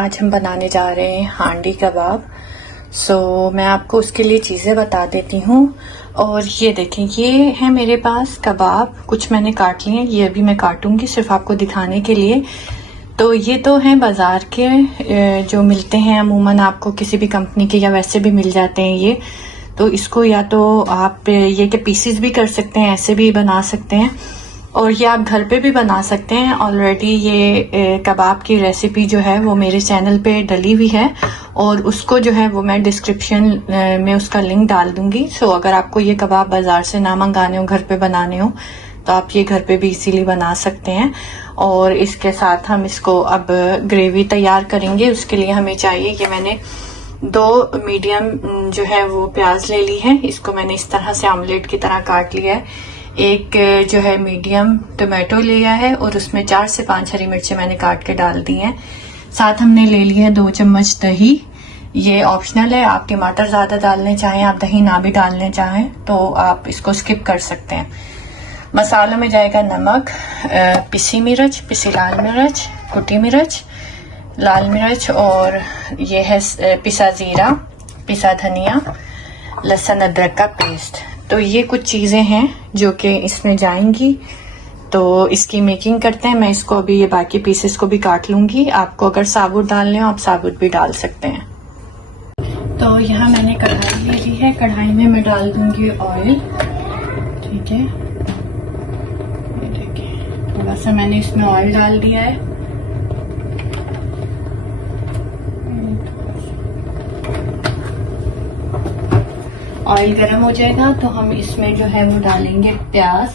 आज हम बनाने जा रहे हैं हांडी कबाब। मैं आपको उसके लिए चीज़ें बता देती हूँ। और ये देखें, ये है मेरे पास कबाब, कुछ मैंने काट लिए, ये अभी मैं काटूंगी सिर्फ आपको दिखाने के लिए। तो ये तो हैं बाज़ार के जो मिलते हैं अमूमन, आपको किसी भी कंपनी के या वैसे भी मिल जाते हैं ये। तो इसको या तो आप ये के पीसेस भी कर सकते हैं, ऐसे भी बना सकते हैं, और ये आप घर पे भी बना सकते हैं। ऑलरेडी ये कबाब की रेसिपी जो है वो मेरे चैनल पे डली हुई है, और उसको जो है वो मैं डिस्क्रिप्शन में उसका लिंक डाल दूंगी। अगर आपको ये कबाब बाजार से ना मंगाने हो, घर पे बनाने हो, तो आप ये घर पे भी इजीली बना सकते हैं। और इसके साथ हम इसको अब ग्रेवी तैयार करेंगे। उसके लिए हमें चाहिए, ये मैंने 2 मीडियम जो है वो प्याज ले ली है, इसको मैंने इस तरह से आमलेट की तरह काट लिया है। एक जो है मीडियम टोमेटो लिया है, और उसमें 4 से 5 हरी मिर्चें मैंने काट के डाल दी हैं। साथ हमने ले ली है 2 चम्मच दही। ये ऑप्शनल है, आप टमाटर ज्यादा डालने चाहें, आप दही ना भी डालने चाहें तो आप इसको स्किप कर सकते हैं। मसालों में जाएगा नमक, पिसी मिर्च, पिसी लाल मिर्च, कुटी मिर्च, लाल मिर्च, और ये है पिसा जीरा, पिसा धनिया, लहसुन अदरक का पेस्ट। तो ये कुछ चीजें हैं जो कि इसमें जाएंगी। तो इसकी मेकिंग करते हैं। मैं इसको अभी ये बाकी पीसेस को भी काट लूंगी। आपको अगर साबुत डालने हो आप साबुत भी डाल सकते हैं। तो यहाँ मैंने कढ़ाई ले ली है, कढ़ाई में मैं डाल दूंगी ऑयल। ठीक है, ये देखिए थोड़ा सा मैंने इसमें ऑयल डाल दिया है। ऑयल गर्म हो जाएगा तो हम इसमें जो है वो डालेंगे प्याज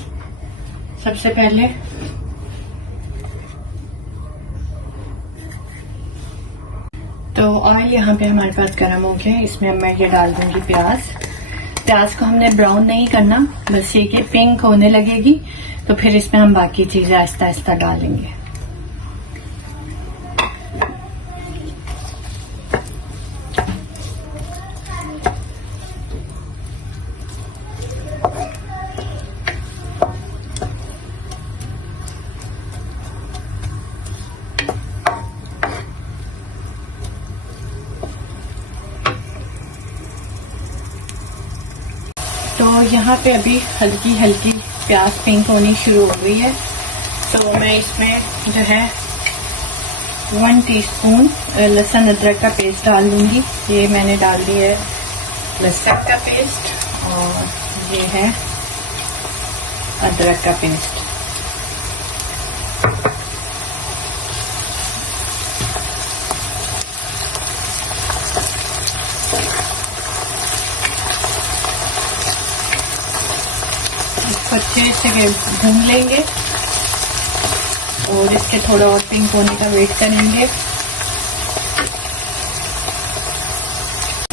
सबसे पहले। तो ऑयल यहाँ पे हमारे पास गर्म हो गया है, इसमें अब मैं ये डाल दूंगी प्याज। प्याज को हमने ब्राउन नहीं करना, बस ये कि पिंक होने लगेगी तो फिर इसमें हम बाकी चीजें आहिस्ता आहिस्ता डालेंगे। तो यहाँ पे अभी हल्की हल्की प्याज पिंक होनी शुरू हो गई है। तो मैं इसमें जो है 1 टीस्पून लहसुन अदरक का पेस्ट डाल दूंगी। ये मैंने डाल दिया है लहसुन का पेस्ट, और ये है अदरक का पेस्ट। अच्छे से भून लेंगे और इसके थोड़ा और पिंक होने का वेट करेंगे।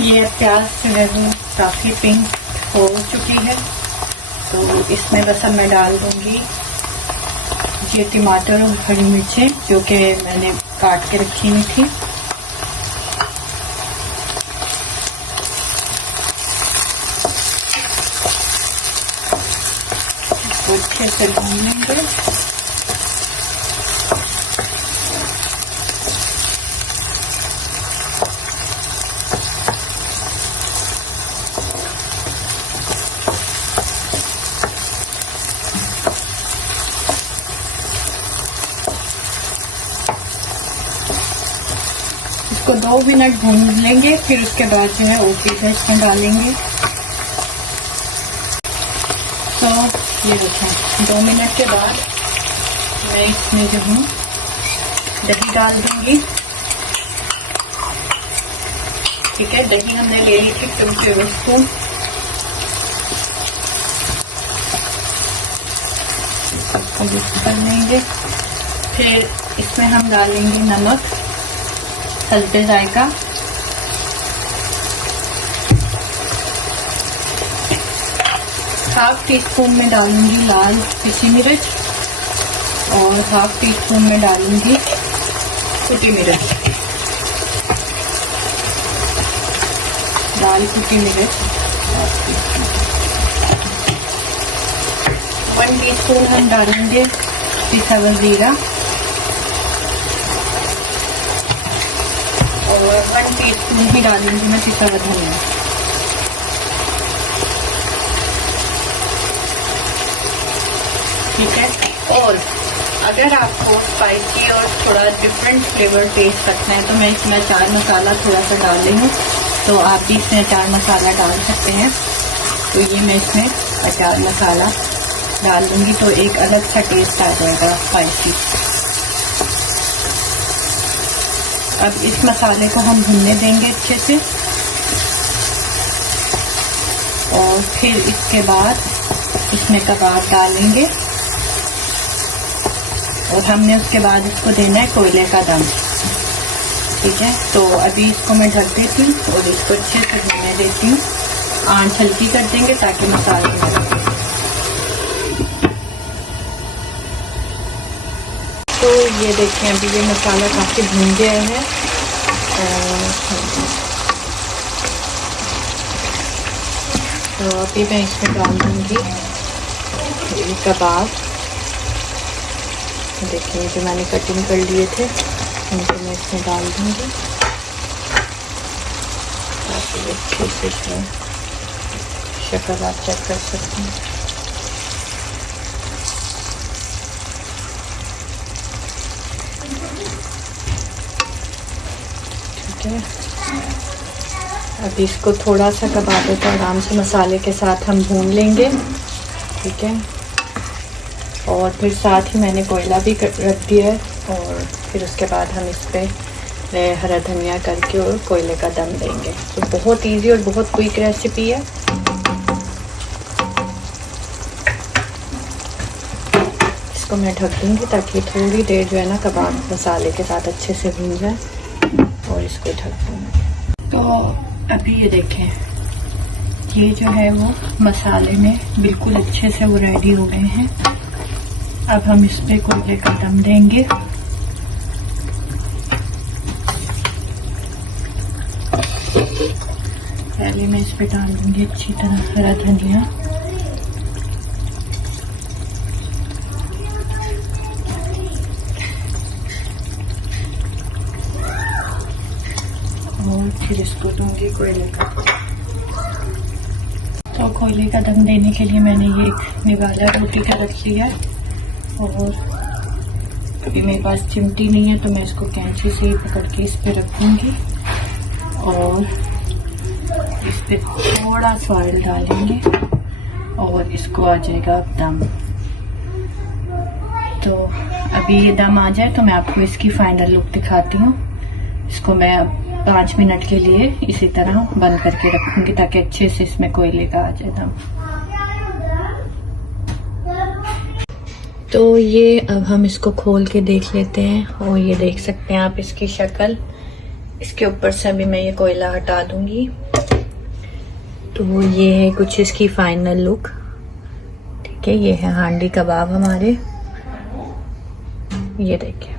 ये प्याज जो है वो काफी पिंक हो चुकी है, तो इसमें बस अब मैं डाल दूंगी ये टमाटर और हरी मिर्चें जो कि मैंने काट के रखी हुई थी। अच्छे से भून लेंगे। इसको 2 मिनट भून लेंगे, फिर उसके बाद जो है वो चीजें इसमें डालेंगे। तो ये देखें 2 मिनट के बाद मैं इसमें जो हूँ दही डाल दूंगी। ठीक है, दही हमने ले ली थी 2 टेबल स्पून। इसको मिक्स कर लेंगे। फिर इसमें हम डालेंगे नमक हल्के जायका, ½ टीस्पून में डालूंगी लाल पिसी मिर्च, और ½ टीस्पून में डालूंगी कुटी मिर्च, लाल कुटी मिर्च। 1 टीस्पून हम डालेंगे पिसा हुआ जीरा, और 1 टीस्पून ही डालूंगी मैं पिसा हुआ धनिया। ठीक है। और अगर आपको स्पाइसी और थोड़ा डिफरेंट फ्लेवर टेस्ट रखना है तो मैं इसमें अचार मसाला थोड़ा सा डाल रही हूँ, तो आप भी इसमें अचार मसाला डाल सकते हैं। तो ये मैं इसमें अचार मसाला डाल दूंगी तो एक अलग सा टेस्ट आ जाएगा स्पाइसी। अब इस मसाले को हम भूनने देंगे अच्छे से, और फिर इसके बाद इसमें कबाब डालेंगे और हमने उसके बाद इसको देना है कोयले का दम। ठीक है। तो अभी इसको मैं ढक देती हूँ और इसको अच्छे से भूनने देती हूँ। आंच हल्की कर देंगे ताकि मसाले न लगे। तो ये देखें अभी ये मसाला काफ़ी भून गया है। तो अभी मैं इसमें डाल दूँगी ये कबाब। देखिए जो मैंने कटिंग कर लिए थे उनको मैं इसमें डाल दूँगी ताकि अच्छे से इसमें शक्ल आप चेक कर सकते हैं। ठीक है। अभी इसको थोड़ा सा कबाबों को आराम से मसाले के साथ हम भून लेंगे। ठीक है। और फिर साथ ही मैंने कोयला भी रख दिया है और फिर उसके बाद हम इस पर हरा धनिया करके और कोयले का दम देंगे। तो बहुत इजी और बहुत क्विक रेसिपी है। इसको मैं ढक दूँगी ताकि थोड़ी देर जो है ना कबाब मसाले के साथ अच्छे से भून जाए, और इसको ढक दूँगी। तो अभी ये देखें ये जो है वो मसाले में बिल्कुल अच्छे से वो रेडी हो गए हैं। अब हम इस पे कोयले का दम देंगे। पहले मैं इस पे डाल दूंगी अच्छी तरह हरा धनिया, और फिर इसको दूंगी कोयले का। तो कोयले का दम देने के लिए मैंने ये निवाला रोटी का रख लिया है, और अभी मेरे पास चिमटी नहीं है तो मैं इसको कैंची से ही पकड़ के इस पे रखूंगी और इस पे थोड़ा सा ऑयल डालेंगे और इसको आ जाएगा अब दम। तो अभी ये दम आ जाए तो मैं आपको इसकी फाइनल लुक दिखाती हूँ। इसको मैं 5 मिनट के लिए इसी तरह बंद करके रखूंगी ताकि अच्छे से इसमें कोयले का आ जाए दम। तो ये अब हम इसको खोल के देख लेते हैं, और ये देख सकते हैं आप इसकी शक्ल। इसके ऊपर से अभी मैं ये कोयला हटा दूंगी। तो ये है कुछ इसकी फाइनल लुक। ठीक है। ये है हांडी कबाब हमारे, ये देखिए।